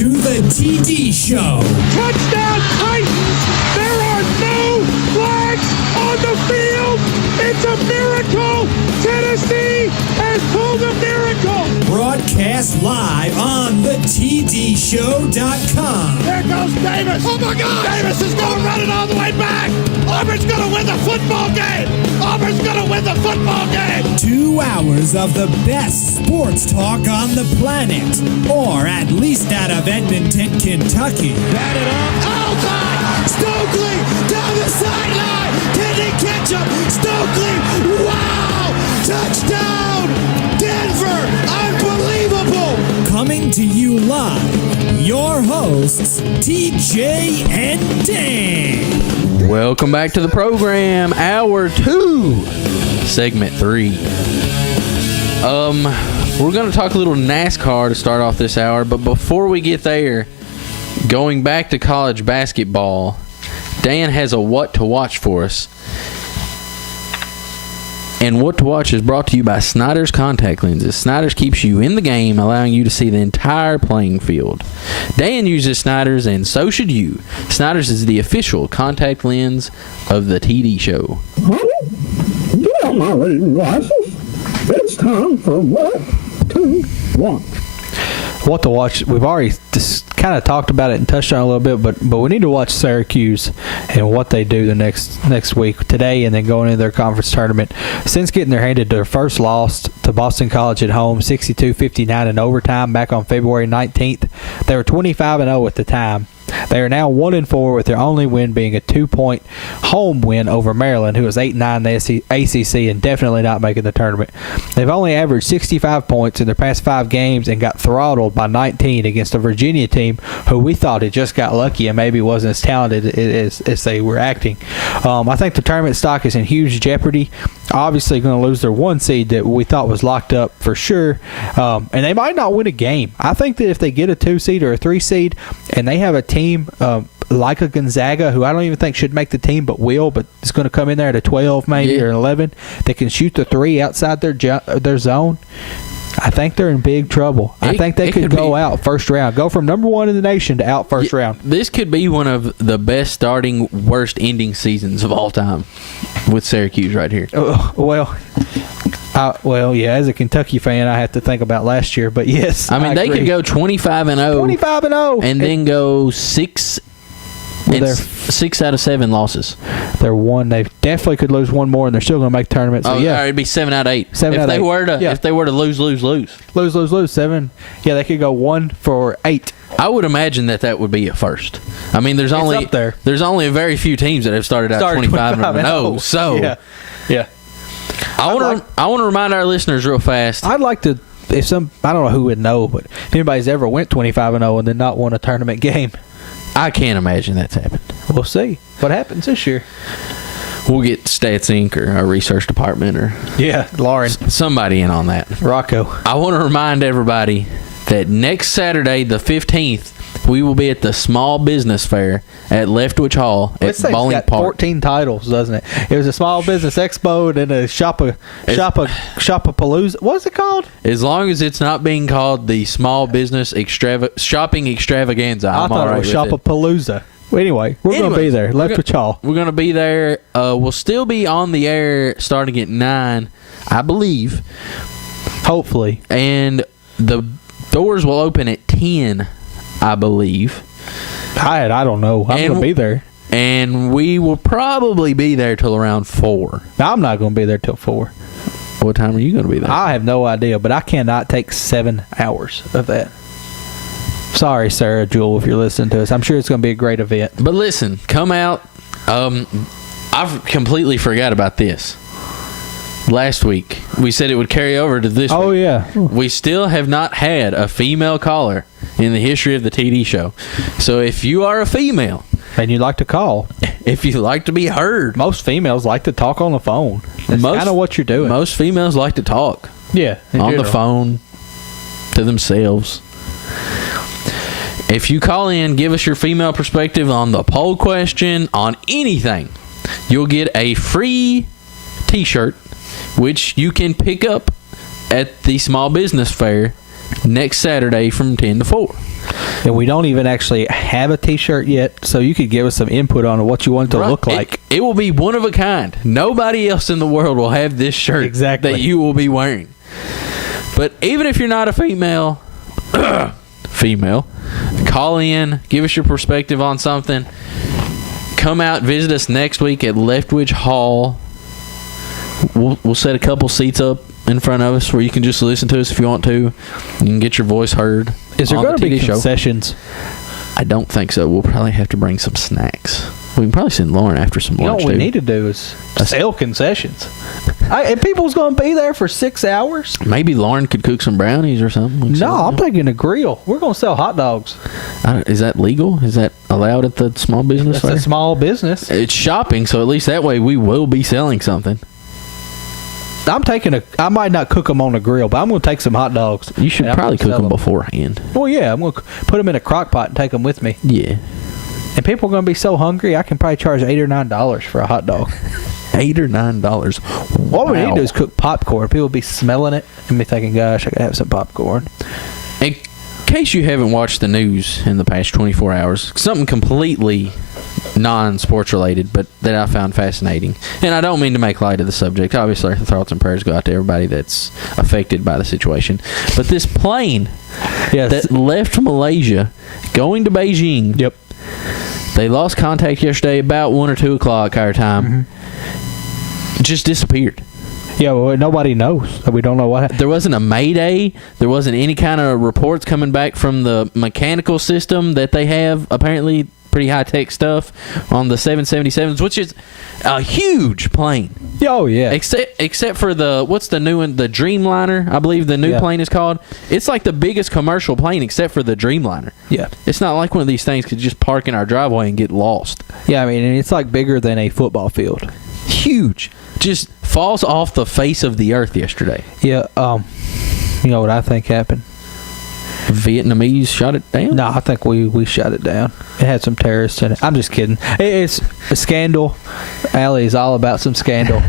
to the TD Show. Touchdown Titans! There are no flags on the field! It's a miracle! Tennessee has pulled a miracle! Broadcast live on the TDShow.com. There goes Davis! Oh my God! Davis is going to run it all the way back! Auburn's going to win the football game! Auburn's going to win the football game! 2 hours of the best sports talk on the planet, or at least out of Edmonton, Kentucky. Batted up. Oh God! Stokely down the sideline! Can he catch him? Stokely! Wow! Touchdown! Denver! Unbelievable! Coming to you live, your hosts, TJ and Dan. Welcome back to the program, Hour 2, Segment 3. We're going to talk a little NASCAR to start off this hour, but before we get there, going back to college basketball, Dan has a what to watch for us. And what to watch is brought to you by Snyder's Contact Lenses. Snyder's keeps you in the game, allowing you to see the entire playing field. Dan uses Snyder's, and so should you. Snyder's is the official contact lens of the TD Show. Honey, get out my reading glasses. It's time for what to watch. What to watch? We've already just kind of talked about it and touched on it a little bit, but we need to watch Syracuse and what they do the next week, today, and then going into their conference tournament. Since getting their handed their first loss to Boston College at home, 62-59 in overtime back on February 19th, they were 25-0 at the time. They are now 1-4 with their only win being a 2-point home win over Maryland, who is 8-9 in the ACC and definitely not making the tournament. They've only averaged 65 points in their past 5 games and got throttled by 19 against a Virginia team who we thought had just got lucky and maybe wasn't as talented as they were acting. I think the tournament stock is in huge jeopardy. Obviously going to lose their 1 seed that we thought was locked up for sure, and they might not win a game. I think that if they get a 2 seed or a 3 seed and they have a team like a Gonzaga, who I don't even think should make the team but it's going to come in there at a 12 maybe or an 11, that can shoot the 3 outside their zone, I think they're in big trouble. I think they could go out first round. Go from number 1 in the nation to out first round. This could be one of the best starting, worst ending seasons of all time with Syracuse right here. Well, yeah, as a Kentucky fan, I have to think about last year, but yes. I mean, they could go 25-0. 25-0. And then go 6 out of 7 losses. They're 1. They definitely could lose 1 more, and they're still going to make the tournament. So yeah, it'd be 7 out of 8. 7 out of 8. If they were to lose. Lose. 7. Yeah, they could go 1 for 8. I would imagine that would be a first. I mean, there's only a very few teams that have started out 25-0. So yeah. I want to remind our listeners real fast. I'd like to, I don't know who would know, but if anybody's ever went 25-0 and then not won a tournament game. I can't imagine that's happened. We'll see what happens this year. We'll get Stats Inc. or our research department or Lauren, somebody in on that. Rocco. I want to remind everybody that next Saturday, the 15th, we will be at the Small Business Fair at Leftwich Hall at Bowling got Park. 14 titles, doesn't it? It was a Small Business Expo and a Shopapalooza. What's it called? As long as it's not being called the Small Business Shopping Extravaganza, I thought it was Shopapalooza. Well, anyway, we're going to be there. Leftwich Hall. We're going to be there. We'll still be on the air starting at 9, I believe. Hopefully. And the doors will open at 10, I believe. I don't know. I'm going to be there. And we will probably be there till around 4. Now, I'm not going to be there till 4. What time are you going to be there? I have no idea, but I cannot take 7 hours of that. Sorry, Sarah Jewell, if you're listening to us. I'm sure it's going to be a great event. But listen, come out. I've completely forgot about this. Last week, we said it would carry over to this week. Oh, yeah. We still have not had a female caller in the history of the TD show. So if you are a female, and you'd like to call, if you like to be heard, most females like to talk on the phone. That's kind of what you're doing. Most females like to talk. Yeah. On the phone to themselves. If you call in, give us your female perspective on the poll question, on anything, you'll get a free T-shirt, which you can pick up at the Small Business Fair next Saturday from 10 to 4. And we don't even actually have a T-shirt yet, so you could give us some input on what you want it to look like. It will be one of a kind. Nobody else in the world will have this shirt Exactly. that you will be wearing. But even if you're not a female, call in, give us your perspective on something. Come out, visit us next week at Leftwich Hall. We'll set a couple seats up in front of us where you can just listen to us if you want to. You can get your voice heard. Is there going to be TV show. concessions? I don't think so. We'll probably have to bring some snacks. We can probably send Lauren after some You know lunch, what we too. need to do is sell concessions. And people's going to be there for 6 hours? Maybe Lauren could cook some brownies or something. We can No, sell I'm them. taking a grill. We're going to sell hot dogs. Is that legal? Is that allowed at the small business It's fair? a small business. It's shopping, so at least that way we will be selling something. I might not cook them on the grill, but I'm going to take some hot dogs. You should and I'm probably gonna cook sell them beforehand. Well, yeah, I'm going to put them in a crock pot and take them with me. Yeah. And people are going to be so hungry, I can probably charge $8 or $9 for a hot dog. $8 or $9. What we need to Wow. do is cook popcorn. People will be smelling it and be thinking, gosh, I got to have some popcorn. In case you haven't watched the news in the past 24 hours, something completely non-sports related, but that I found fascinating. And I don't mean to make light of the subject. Obviously, our thoughts and prayers go out to everybody that's affected by the situation. But this plane Yes. that left Malaysia going to Beijing, Yep. they lost contact yesterday about 1 or 2 o'clock our time. Just disappeared. Yeah, well, nobody knows. We don't know what happened. There wasn't a mayday. There wasn't any kind of reports coming back from the mechanical system that they have. Apparently, pretty high-tech stuff on the 777s, which is a huge plane. Oh, yeah. Except for what's the new one? The Dreamliner, I believe the new plane is called. It's like the biggest commercial plane except for the Dreamliner. Yeah. It's not like one of these things could just park in our driveway and get lost. Yeah, I mean, and it's like bigger than a football field. Huge. Just falls off the face of the earth yesterday. Yeah, you know what I think happened? Vietnamese shot it down? No, I think we shut it down. It had some terrorists in it. I'm just kidding. It's a scandal. Allie is all about some scandal.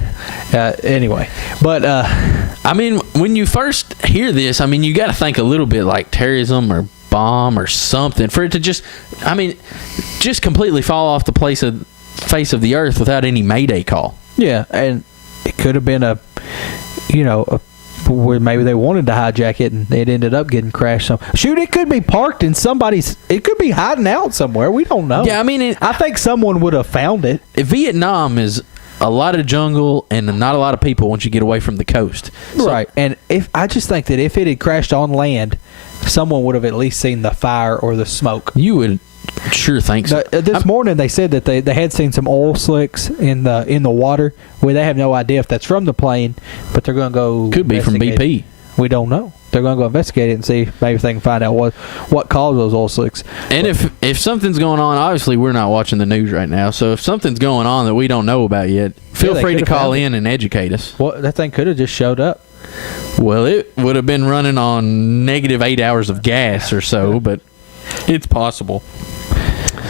Anyway, but I mean, when you first hear this, I mean, you got to think a little bit like terrorism or bomb or something for it to just completely fall off the face of the earth without any mayday call. yeah, and it could have been where maybe they wanted to hijack it and it ended up getting crashed. Shoot, it could be parked in it could be hiding out somewhere. We don't know. Yeah, I mean, I think someone would have found it. Vietnam is a lot of jungle and not a lot of people once you get away from the coast. So, Right. And I just think that if it had crashed on land, someone would have at least seen the fire or the smoke. you would sure think so. This morning they said that they had seen some oil slicks in the water. Well, they have no idea if that's from the plane, but they're going to go. Could be from investigate BP. it. We don't know. They're going to go investigate it and see maybe if they can find out what caused those oil slicks. And if something's going on, obviously we're not watching the news right now. So if something's going on that we don't know about yet, feel they free to could've call found it. in and educate us. That thing could have just showed up. Well, it would have been running on negative 8 hours of gas or so, but it's possible.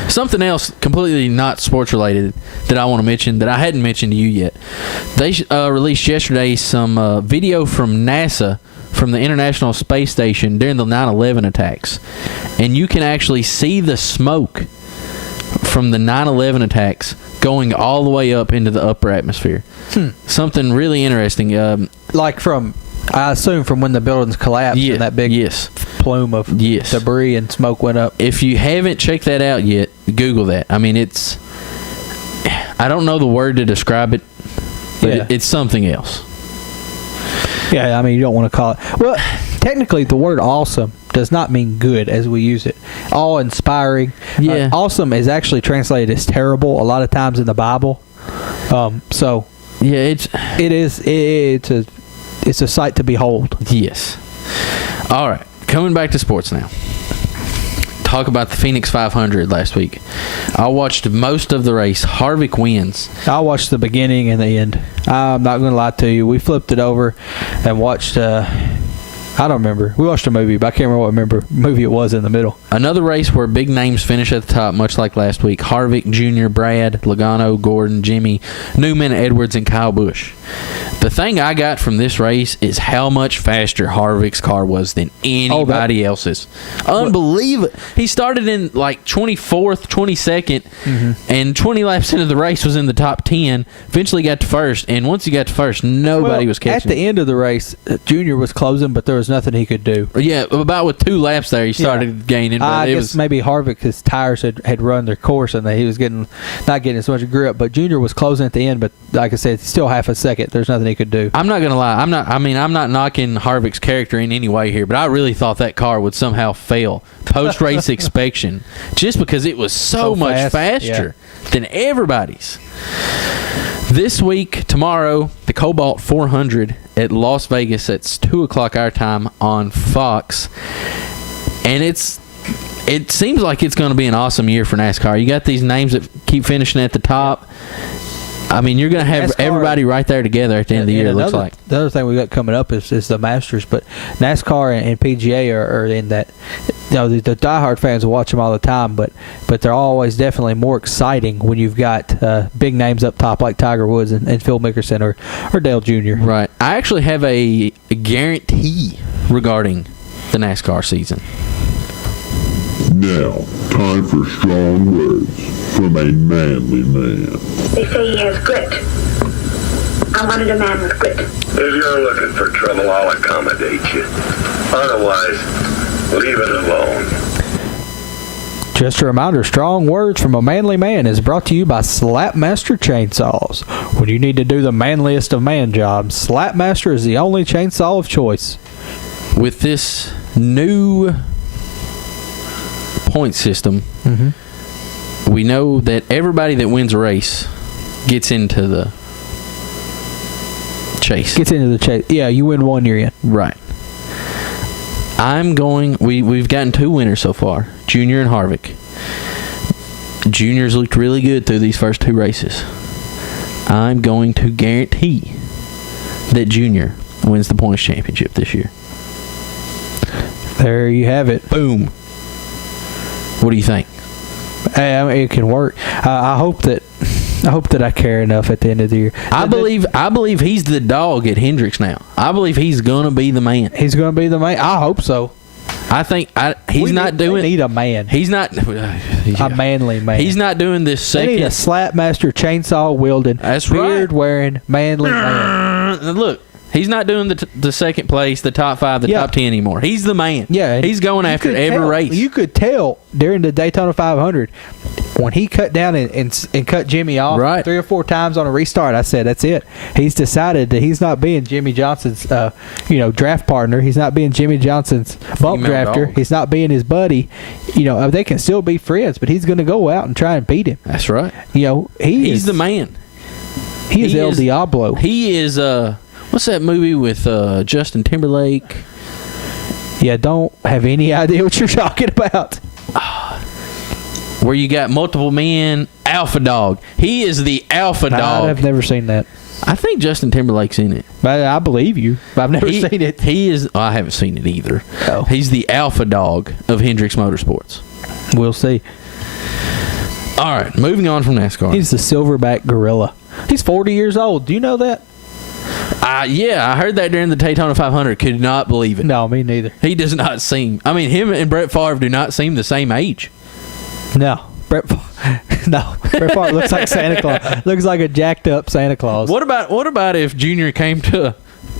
Something else completely not sports related that I want to mention that I hadn't mentioned to you yet. They released yesterday some video from NASA from the International Space Station during the 9/11 attacks. And you can actually see the smoke from the 9/11 attacks going all the way up into the upper atmosphere. Something really interesting. Like I assume from when the buildings collapsed Yeah, and that big yes. plume of debris and smoke went up. If you haven't checked that out yet, Google that. I mean, I don't know the word to describe it, but it's something else. Yeah, I mean, you don't want to call it. Well, technically, the word awesome does not mean good as we use it. Awe-inspiring. Yeah. Awesome is actually translated as terrible a lot of times in the Bible. So Yeah, it's a sight to behold. yes. All right, coming back to sports now. Talk about the Phoenix 500 last week. I watched most of the race. Harvick wins. I watched the beginning and the end. I'm not going to lie to you. We flipped it over and watched. I don't remember. We watched a movie, but I can't remember what movie it was in the middle. Another race where big names finish at the top, much like last week. Harvick Jr., Brad, Logano, Gordon, Jimmy, Newman, Edwards, and Kyle Busch. The thing I got from this race is how much faster Harvick's car was than anybody else's. Unbelievable. He started in like 24th, 22nd, and 20 laps into the race was in the top 10. Eventually got to first, and once he got to first, nobody was catching At the end of the race, Junior was closing, but there was nothing he could do. Yeah, about with 2 laps there, he started gaining. But I it guess was maybe Harvick, his tires had run their course, and he was not getting as much grip. But Junior was closing at the end, but like I said, still half a second. There's nothing he could do. I'm not gonna lie. I'm not knocking Harvick's character in any way here, but I really thought that car would somehow fail post-race inspection, just because it was so much faster than everybody's. This week, tomorrow, the Cobalt 400 at Las Vegas. It's 2:00 our time on Fox, and it seems like it's going to be an awesome year for NASCAR. You got these names that keep finishing at the top. I mean, you're going to have everybody right there together at the end of the year, it looks like. The other thing we got coming up is the Masters, but NASCAR and PGA are in that. You know, the diehard fans will watch them all the time, but they're always definitely more exciting when you've got big names up top like Tiger Woods and Phil Mickelson or Dale Jr. Right. I actually have a guarantee regarding the NASCAR season. Now, time for strong words from a manly man. They say he has grit. I wanted a man with grit. If you're looking for trouble, I'll accommodate you. Otherwise, leave it alone. Just a reminder, Strong Words from a Manly Man is brought to you by Slapmaster Chainsaws. When you need to do the manliest of man jobs, Slapmaster is the only chainsaw of choice. With this new point system, we know that everybody that wins a race gets into the chase. Yeah, you win one, you're in. Right. We've gotten 2 winners so far, Junior and Harvick. Junior's looked really good through these first 2 races. I'm going to guarantee that Junior wins the points championship this year. There you have it. Boom. What do you think? Hey, I mean, it can work. I hope that I care enough at the end of the year. I believe he's the dog at Hendricks now. I believe he's gonna be the man. He's gonna be the man. I hope so. I think we need a man. He's not a manly man. He's not doing this second. They need a Slapmaster chainsaw wielding, beard wearing manly man. Look. He's not doing the second place, the top 5, the top 10 anymore. He's the man. Yeah, he's going after every race. You could tell during the Daytona 500 when he cut down and cut Jimmy off 3 or 4 times on a restart. I said, that's it. He's decided that he's not being Jimmy Johnson's draft partner. He's not being Jimmy Johnson's bump drafter. Dog. He's not being his buddy. They can still be friends, but he's going to go out and try and beat him. That's right. He's the man. He is El Diablo. He is what's that movie with Justin Timberlake? Yeah, don't have any idea what you're talking about. Where you got multiple men, Alpha Dog. He is the Alpha Dog. I've never seen that. I think Justin Timberlake's in it. But I believe you. But I've never seen it. He is. I haven't seen it either. Oh. He's the Alpha Dog of Hendricks Motorsports. We'll see. All right, moving on from NASCAR. He's the silverback gorilla. He's 40 years old. Do you know that? Yeah, I heard that during the Daytona 500. Could not believe it. No, me neither. He does not seem. I mean, him and Brett Favre do not seem the same age. No, Brett Favre looks like Santa Claus. Looks like a jacked up Santa Claus. What about if Junior came to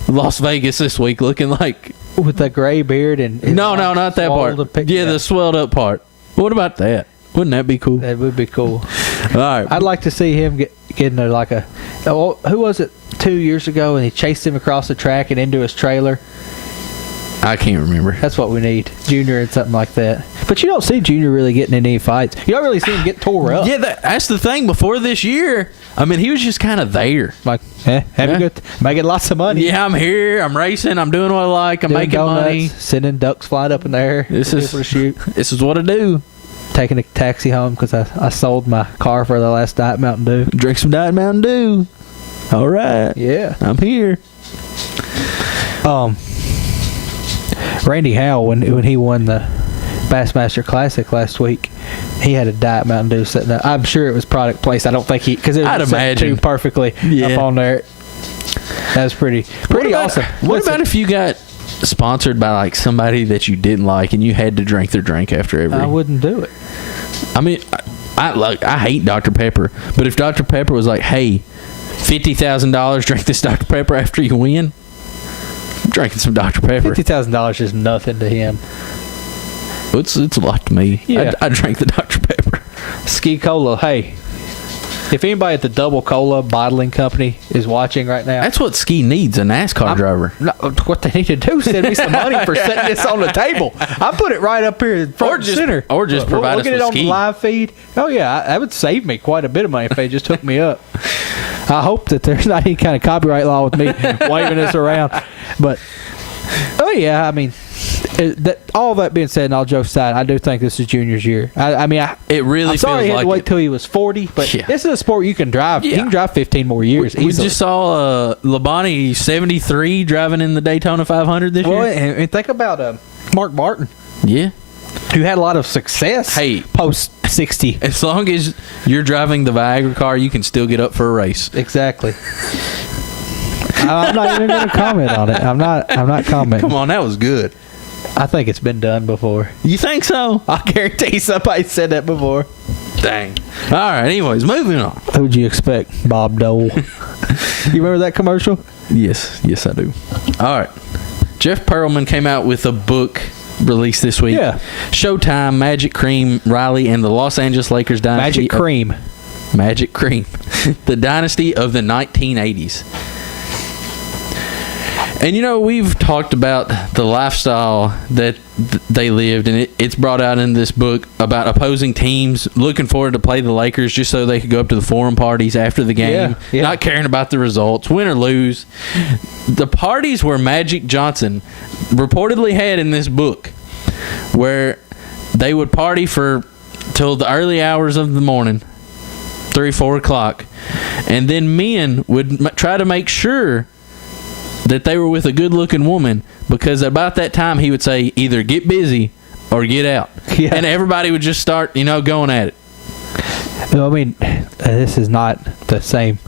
Las Vegas this week looking like with a gray beard and no, not that part. The swelled up part. What about that? Wouldn't that be cool? That would be cool. All right. I'd like to see him getting who was it 2 years ago and he chased him across the track and into his trailer. I can't remember. That's what we need, Junior and something like that. But you don't see Junior really getting in any fights. You don't really see him get tore up. Yeah, that's the thing. Before this year, I mean, he was just kind of there. Like, making lots of money. Yeah, I'm here. I'm racing. I'm doing what I like. I'm making money. Sending ducks flying up in the air. This is what I do. Taking a taxi home because I sold my car for the last Diet Mountain Dew. Drink some Diet Mountain Dew. All right. Yeah. I'm here. Randy Howell, when he won the Bassmaster Classic last week, he had a Diet Mountain Dew sitting there. I'm sure it was product placed. I don't think because it was set too perfectly up on there. That's pretty awesome. What Listen, about if you got sponsored by like somebody that you didn't like and you had to drink their drink after every? I wouldn't do it. I mean, I hate Dr. Pepper, but if Dr. Pepper was like, "Hey, $50,000, drink this Dr. Pepper after you win," I'm drinking some Dr. Pepper. $50,000 is nothing to him. It's a lot to me. Yeah. I drank the Dr. Pepper. Ski Cola. Hey, if anybody at the Double Cola bottling company is watching right now, That's what Ski needs, a NASCAR driver. no, what they need to do is send me some money for setting this on the table. I put it right up here in front and center. Or just provide we'll us get with it on Ski. the live feed. Oh yeah, that would save me quite a bit of money if they just hooked me up. I hope that there's not any kind of copyright law with me waving this around. But oh yeah, I mean, all that being said, and all jokes aside, I do think this is Junior's year. I mean, It really I'm sorry he feels had like to wait it. till he was 40, but Yeah. this is a sport you can drive. Yeah. You can drive 15 more years We easily. just saw Labonte 73 driving in the Daytona 500 this Well, year. and think about Mark Martin, Yeah. who had a lot of success Hey. post 60. As long as you're driving the Viagra car, you can still get up for a race. Exactly. I'm not even going to comment on it. I'm not commenting. Come on, that was good. I think it's been done before. You think so? I guarantee somebody said that before. Dang. All right, anyways, moving on. Who'd you expect? Bob Dole. You remember that commercial? Yes, I do. All right. Jeff Pearlman came out with a book released this week. Yeah. Showtime, Magic Cream, Riley, and the Los Angeles Lakers dynasty. Magic Cream. Magic Cream. The dynasty of the 1980s. And, you know, we've talked about the lifestyle that they lived, and it's brought out in this book about opposing teams looking forward to play the Lakers just so they could go up to the forum parties after the game, Yeah. not caring about the results, win or lose. The parties where Magic Johnson reportedly had in this book, where they would party till the early hours of the morning, 3, 4 o'clock, and then men would try to make sure that they were with a good-looking woman, because about that time he would say either get busy or get out. Yeah. And everybody would just start, going at it. Well, I mean, this is not the same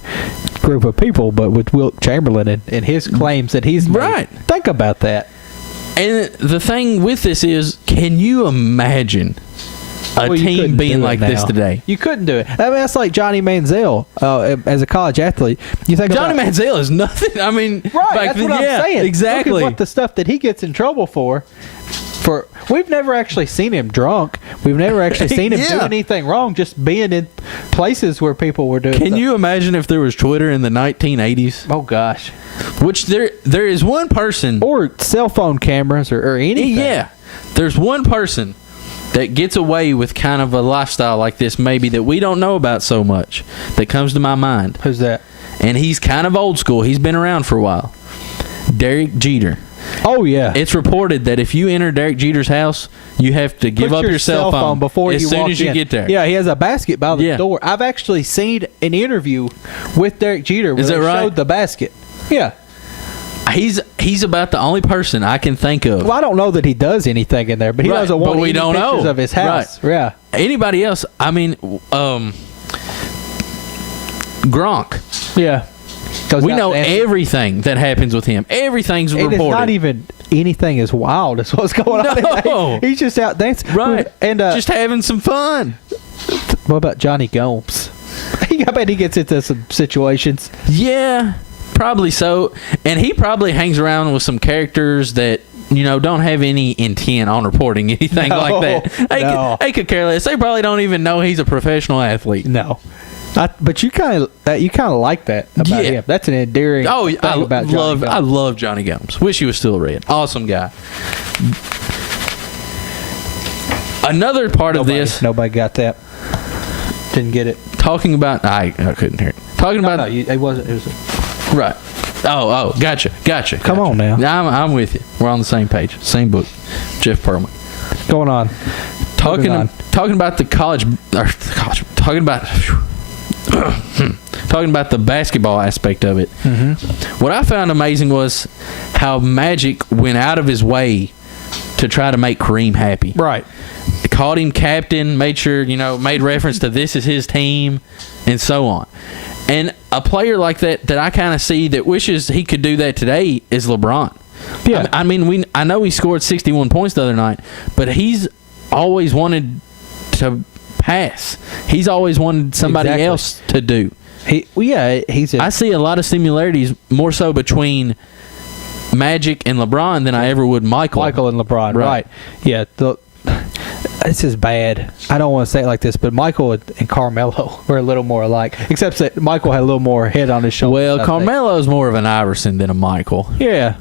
group of people, but with Wilt Chamberlain and his claims that he's made. Right. Think about that. And the thing with this is, can you imagine a Well, you team couldn't being do it like this now. today? You couldn't do it. I mean, that's like Johnny Manziel as a college athlete. You think Johnny about, Manziel is nothing. I mean, right? back That's then, what yeah, I'm saying. Exactly. Look at what the stuff that he gets in trouble for. We've never actually seen him drunk. We've never actually seen him do Yeah. anything wrong. Just being in places where people were doing. Can stuff. you imagine if there was Twitter in the 1980s? Oh gosh. Which there is one person. Or cell phone cameras or anything. Yeah. There's one person that gets away with kind of a lifestyle like this, maybe that we don't know about so much, that comes to my mind. Who's that? And he's kind of old school. He's been around for a while. Derek Jeter. Oh yeah. It's reported that if you enter Derek Jeter's house, you have to give Put up your cell phone before as you soon walk as you in. get there. Yeah, he has a basket by the Yeah. door. I've actually seen an interview with Derek Jeter where Is that they right? showed the basket. Yeah. He's about the only person I can think of. Well, I don't know that he does anything in there, but he Right, doesn't but want we any don't pictures know. of his house. Yeah. Anybody else? I mean, Gronk. Yeah. Goes We out know dancing. everything that happens with him. Everything's And reported. it's not even anything as wild as what's going on. No. He's just out dancing. right. And just having some fun. what about Johnny Gomes? I bet he gets into some situations. Yeah, probably so. And he probably hangs around with some characters that, don't have any intent on reporting anything No, like that. no. They could care less. They probably don't even know he's a professional athlete. No. But you kind of like that about Yeah. him. That's an endearing Oh, thing I about Johnny love Gomes. Johnny Gomes. Wish he was still red. Awesome guy. Another part of this, Nobody got that. Didn't get it. talking about, I couldn't hear it. Talking No, about, it wasn't. It was right. Oh, gotcha. Come on now. I'm with you. We're on the same page. Same book. Jeff Pearlman. going on. Talking on. about the talking about the basketball aspect of it. Mm-hmm. What I found amazing was how Magic went out of his way to try to make Kareem happy. Right. Called him captain, made sure, made reference to this is his team, and so on. And a player like that I kind of see that wishes he could do that today is LeBron. Yeah. I mean, I know he scored 61 points the other night, but he's always wanted to pass. He's always wanted somebody Exactly. else to do. I I see a lot of similarities more so between Magic and LeBron than I ever would Michael. Michael and LeBron, Right. right? Yeah. This is bad. I don't want to say it like this, but Michael and Carmelo were a little more alike, except that Michael had a little more head on his shoulders. Well, I think. Carmelo's more of an Iverson than a Michael. Yeah.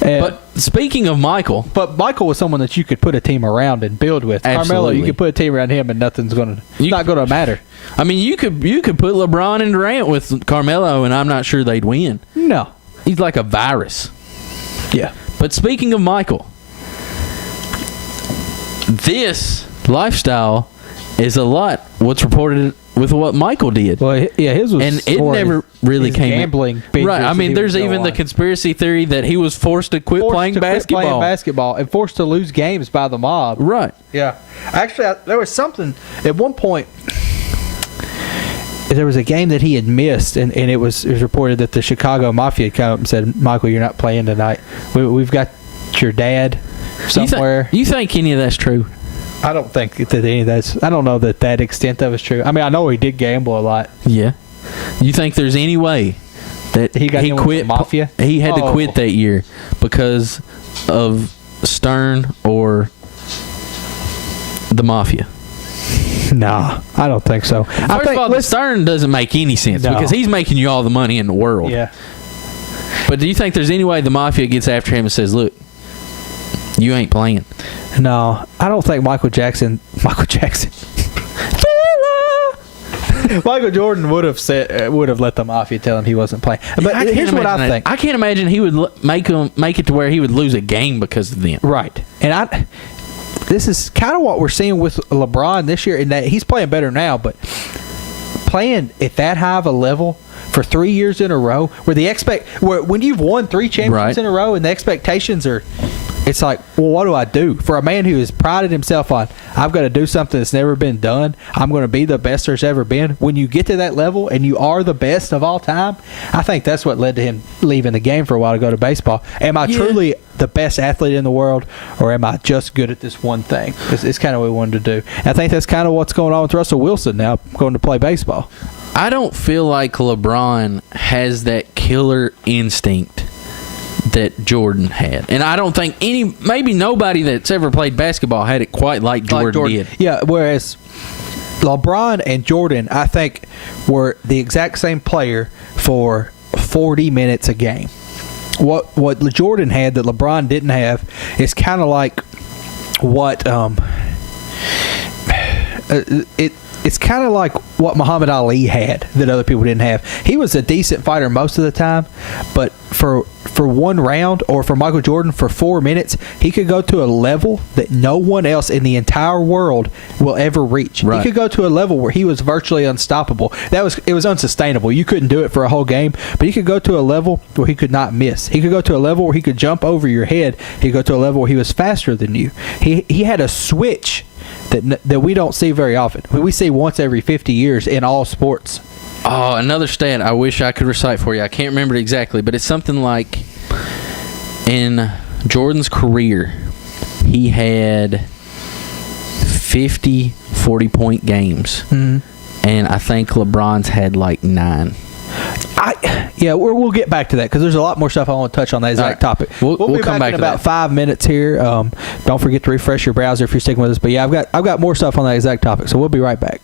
But speaking of Michael, But Michael was someone that you could put a team around and build with. Carmelo, Absolutely. you could put a team around him and nothing's not going to matter. I mean, you could put LeBron and Durant with Carmelo, and I'm not sure they'd win. No. He's like a virus. Yeah. But speaking of Michael, this lifestyle is a lot what's reported with what Michael did. Well, yeah, his was. And it more never really his came in. gambling. Right. I binges mean, that he there's would go even the on. conspiracy theory that he was forced to quit Forced playing to quit basketball. playing basketball and forced to lose games by the mob. Right. Yeah. Actually, there was something at one point. There was a game that he had missed, and it was reported that the Chicago Mafia had come up and said, "Michael, you're not playing tonight. We've got your dad somewhere." You think any of that's true? I don't think that any of that's. I don't know that extent of it's true. I mean, I know he did gamble a lot. Yeah. You think there's any way that He got in with quit the Mafia? He had to Oh. quit that year because of Stern or the Mafia. Nah, I don't think so. I First think, of all, the Stern doesn't make any sense No. because he's making you all the money in the world. yeah. But do you think there's any way the Mafia gets after him and says, "Look, you ain't playing"? No, I don't think Michael Jackson. Michael Jordan would have let the Mafia tell him he wasn't playing. But I can't here's what I imagine think. that. I can't imagine he would make it to where he would lose a game because of them. Right, and this is kind of what we're seeing with LeBron this year, in that he's playing better now, but playing at that high of a level for 3 years in a row, where when you've won 3 championships Right. in a row and the expectations are, it's like, well, what do I do? For a man who has prided himself on, I've got to do something that's never been done. I'm going to be the best there's ever been. When you get to that level and you are the best of all time, I think that's what led to him leaving the game for a while to go to baseball. Am I truly the best athlete in the world, or am I just good at this one thing? It's kind of what we wanted to do. And I think that's kind of what's going on with Russell Wilson now, going to play baseball. I don't feel like LeBron has that killer instinct that Jordan had. And I don't think maybe nobody that's ever played basketball had it quite like Jordan did. Yeah, whereas LeBron and Jordan, I think, were the exact same player for 40 minutes a game. What Jordan had that LeBron didn't have is kind of like what it's kind of like what Muhammad Ali had that other people didn't have. He was a decent fighter most of the time, but for one round, or for Michael Jordan for 4 minutes, he could go to a level that no one else in the entire world will ever reach. Right. He could go to a level where he was virtually unstoppable. It was unsustainable. You couldn't do it for a whole game, but he could go to a level where he could not miss. He could go to a level where he could jump over your head. He could go to a level where he was faster than you. He had a switch that we don't see very often. We see once every 50 years in all sports. Oh, another stat I wish I could recite for you. I can't remember it exactly, but it's something like in Jordan's career, he had 50 40-point games. Mm-hmm. And I think LeBron's had like 9. We'll get back to that because there's a lot more stuff I want to touch on that exact All right. topic. We'll be come back in to about that. 5 minutes here. Don't forget to refresh your browser if you're sticking with us. But yeah, I've got more stuff on that exact topic, so we'll be right back.